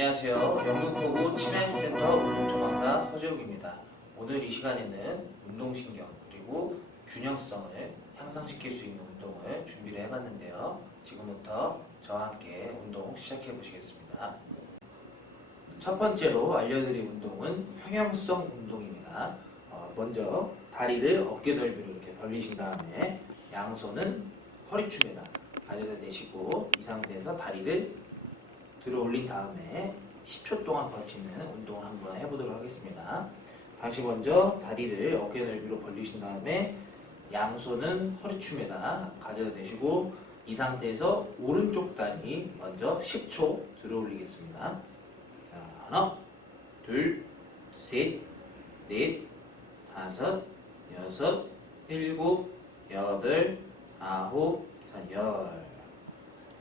안녕하세요. 영등포구 치매센터 운동초망사 허재욱입니다. 오늘 이 시간에는 운동신경 그리고 균형성을 향상시킬 수 있는 운동을 준비를 해봤는데요. 지금부터 저와 함께 운동 시작해 보시겠습니다. 첫 번째로 알려드릴 운동은 평형성 운동입니다. 어, 먼저 다리를 어깨 넓이로 이렇게 벌리신 다음에 양손은 허리춤에다 가져다 대시고 이 상태에서 다리를 들어 올린 다음에 10초 동안 버티는 운동을 한번 해보도록 하겠습니다. 다시 먼저 다리를 어깨 넓이로 벌리신 다음에 양손은 허리춤에다 가져다 대시고 이 상태에서 오른쪽 다리 먼저 10초 들어 올리겠습니다. 자, 하나, 둘, 셋, 넷, 다섯, 여섯, 일곱, 여덟, 아홉, 자, 열.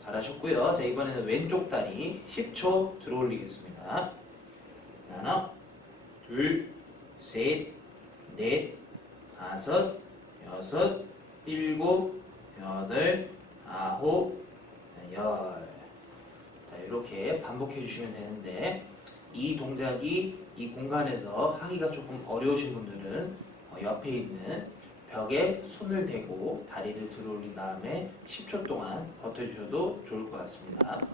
잘하셨고요. 자, 이번에는 왼쪽 다리 10초 들어 올리겠습니다. 자, 하나, 둘, 셋, 넷, 다섯, 여섯, 일곱, 여덟, 아홉, 자, 열. 자, 이렇게 반복해 주시면 되는데 이 동작이 이 공간에서 하기가 조금 어려우신 분들은 어, 옆에 있는 벽에 손을 대고 다리를 들어 올린 다음에 10초 동안 버텨주셔도 좋을 것 같습니다.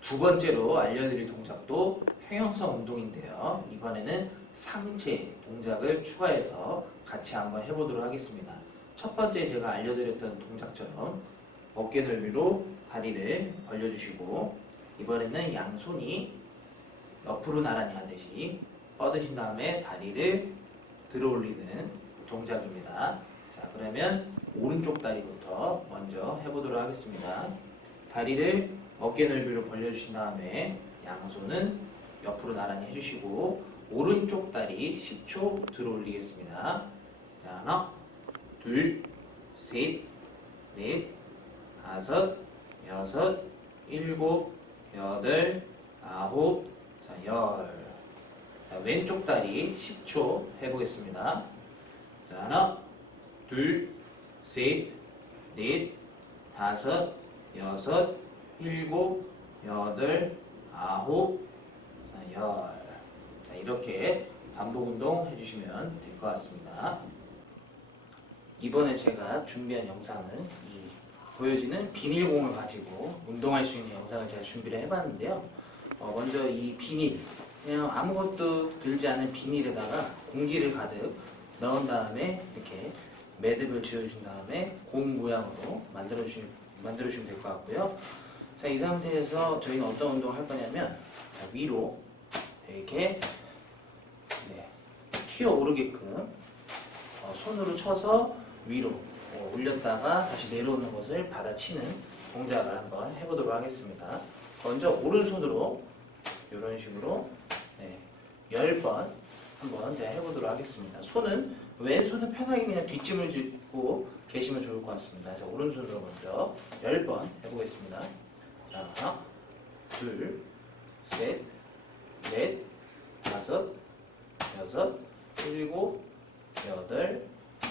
두 번째로 알려드릴 동작도 평형성 운동인데요. 이번에는 상체 동작을 추가해서 같이 한번 해보도록 하겠습니다. 첫 번째 제가 알려드렸던 동작처럼 어깨 넓이로 다리를 벌려주시고 이번에는 양손이 옆으로 나란히 하듯이 뻗으신 다음에 다리를 들어 올리는 동작입니다. 자, 그러면 오른쪽 다리부터 먼저 해보도록 하겠습니다. 다리를 어깨 넓이로 벌려주신 다음에 양손은 옆으로 나란히 해주시고 오른쪽 다리 10초 들어 올리겠습니다. 자, 하나, 둘, 셋, 넷, 다섯, 여섯, 일곱, 여덟, 아홉, 자, 열. 자, 왼쪽 다리 10초 해보겠습니다. 자, 하나, 둘, 셋, 넷, 다섯, 여섯, 일곱, 여덟, 아홉, 자, 열. 자, 이렇게 반복 운동 해주시면 될 것 같습니다. 이번에 제가 준비한 영상은 이 보여지는 비닐공을 가지고 운동할 수 있는 영상을 제가 준비를 해봤는데요. 어, 먼저 이 비닐, 그냥 아무것도 들지 않은 비닐에다가 공기를 가득 넣은 다음에 이렇게 매듭을 지어주신 다음에 공 모양으로 만들어주시면, 만들어주시면 될 것 같고요. 자, 이 상태에서 저희는 어떤 운동을 할 거냐면 자, 위로 이렇게 네, 튀어 오르게끔 어, 손으로 쳐서 위로 어, 올렸다가 다시 내려오는 것을 받아치는 동작을 한번 해보도록 하겠습니다. 먼저 오른손으로 이런 식으로 네, 10번 한번 제가 해보도록 하겠습니다. 손은 왼손은 편하게 그냥 뒷짐을 짚고 계시면 좋을 것 같습니다. 자, 오른손으로 먼저 10번 해보겠습니다. 자, 하나, 둘, 셋, 넷, 다섯, 여섯, 일곱, 여덟,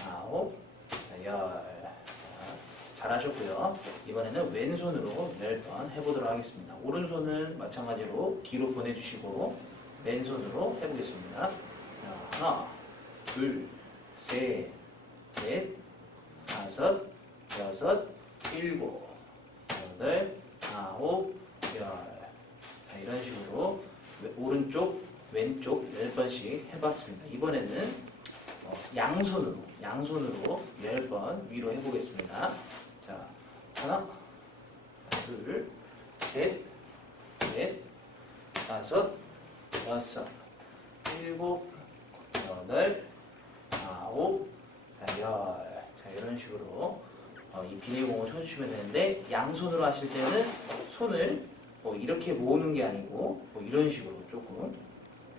아홉, 자, 열. 자, 잘하셨고요. 이번에는 왼손으로 10번 해보도록 하겠습니다. 오른손은 마찬가지로 뒤로 보내주시고 왼손으로 해보겠습니다. 자, 하나, 둘, 셋, 넷, 다섯, 여섯, 일곱, 여덟, 아홉, 열. 자, 이런 식으로 왼- 오른쪽, 왼쪽 10번씩 해봤습니다. 이번에는 어, 양손으로, 양손으로 10번 위로 해보겠습니다. 자, 하나, 둘, 셋, 넷, 다섯, 여섯, 일곱, 여덟, 아홉, 자, 이런 식으로 어, 이 비닐공을 쳐주시면 되는데 양손으로 하실 때는 손을 뭐 이렇게 모으는 게 아니고 뭐 이런 식으로 조금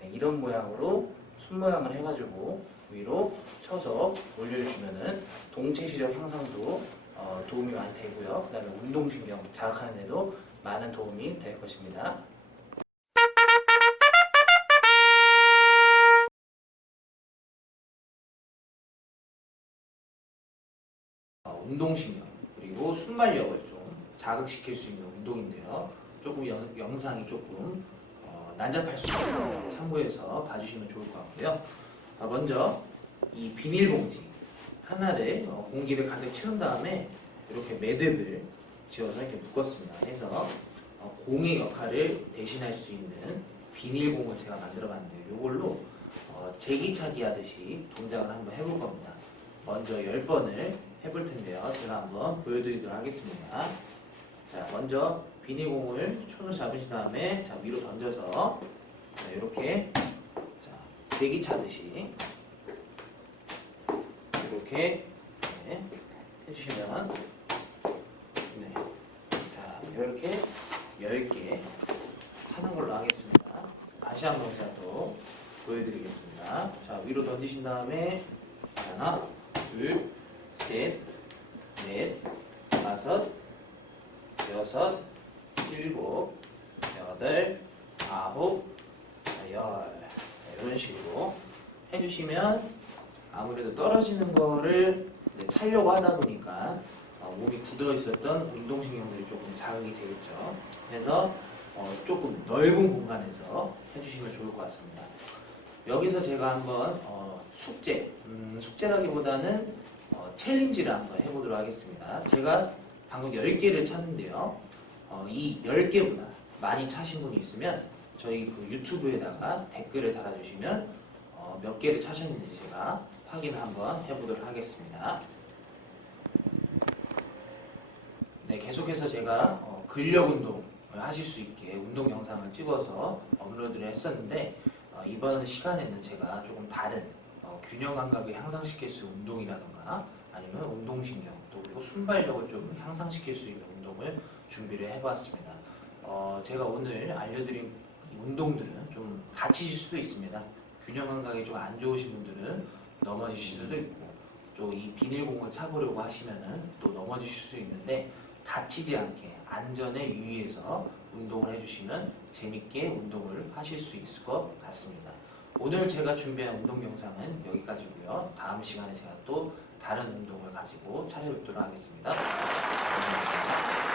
네, 이런 모양으로 손 모양을 해가지고 위로 쳐서 올려주시면은 동체 시력 향상도 어, 도움이 많이 되고요. 그 다음에 운동신경 자극하는 데도 많은 도움이 될 것입니다. 운동신경 그리고 순발력을 좀 자극시킬 수 있는 운동인데요. 조금 영, 영상이 조금 어, 난잡할 수 있어요. 참고해서 봐주시면 좋을 것 같고요. 자, 먼저 이 비닐봉지 하나를 어, 공기를 가득 채운 다음에 이렇게 매듭을 지어서 이렇게 묶었습니다. 해서 어, 공의 역할을 대신할 수 있는 비닐공을 제가 만들어 봤는데요. 이걸로 어, 제기차기 하듯이 동작을 한번 해볼 겁니다. 먼저 10번을 해볼 텐데요. 제가 한번 보여드리도록 하겠습니다. 자, 먼저 비닐공을 손을 잡으신 다음에 자, 위로 던져서 자, 이렇게 자, 제기차듯이 이렇게 네, 해주시면 네. 자, 이렇게 10개 차는 걸로 하겠습니다. 다시 한번 제가 또 보여드리겠습니다. 자, 위로 던지신 다음에 하나, 둘, 셋, 넷, 다섯, 여섯, 일곱, 여덟, 아홉, 자, 열. 자, 이런 식으로 해주시면 아무래도 떨어지는 거를 차려고 하다 보니까 어, 몸이 굳어 있었던 운동신경들이 조금 자극이 되겠죠. 그래서 어, 조금 넓은 공간에서 해주시면 좋을 것 같습니다. 여기서 제가 한번 어, 숙제, 음, 숙제라기보다는 어, 챌린지를 한번 해보도록 하겠습니다. 제가 방금 10개를 찼는데요. 어, 이 10개보다 많이 차신 분이 있으면 저희 그 유튜브에다가 댓글을 달아주시면 어, 몇 개를 차셨는지 제가 확인 한번 해보도록 하겠습니다. 네, 계속해서 제가 어, 근력 운동을 하실 수 있게 운동 영상을 찍어서 업로드를 했었는데 어, 이번 시간에는 제가 조금 다른 어, 균형 감각을 향상시킬 수 있는 운동이라든가 아니면 운동신경 또 그리고 순발력을 좀 향상시킬 수 있는 운동을 준비를 해봤습니다. 어, 제가 오늘 알려드린 이 운동들은 좀 다치실 수도 있습니다. 균형 감각이 좀 안 좋으신 분들은 넘어지실 수도 있고 또 이 비닐공을 차보려고 하시면은 또 넘어지실 수도 있는데 다치지 않게 안전에 유의해서 운동을 해주시면 재밌게 운동을 하실 수 있을 것 같습니다. 오늘 제가 준비한 운동 영상은 여기까지고요. 다음 시간에 제가 또 다른 운동을 가지고 찾아뵙도록 하겠습니다. 감사합니다.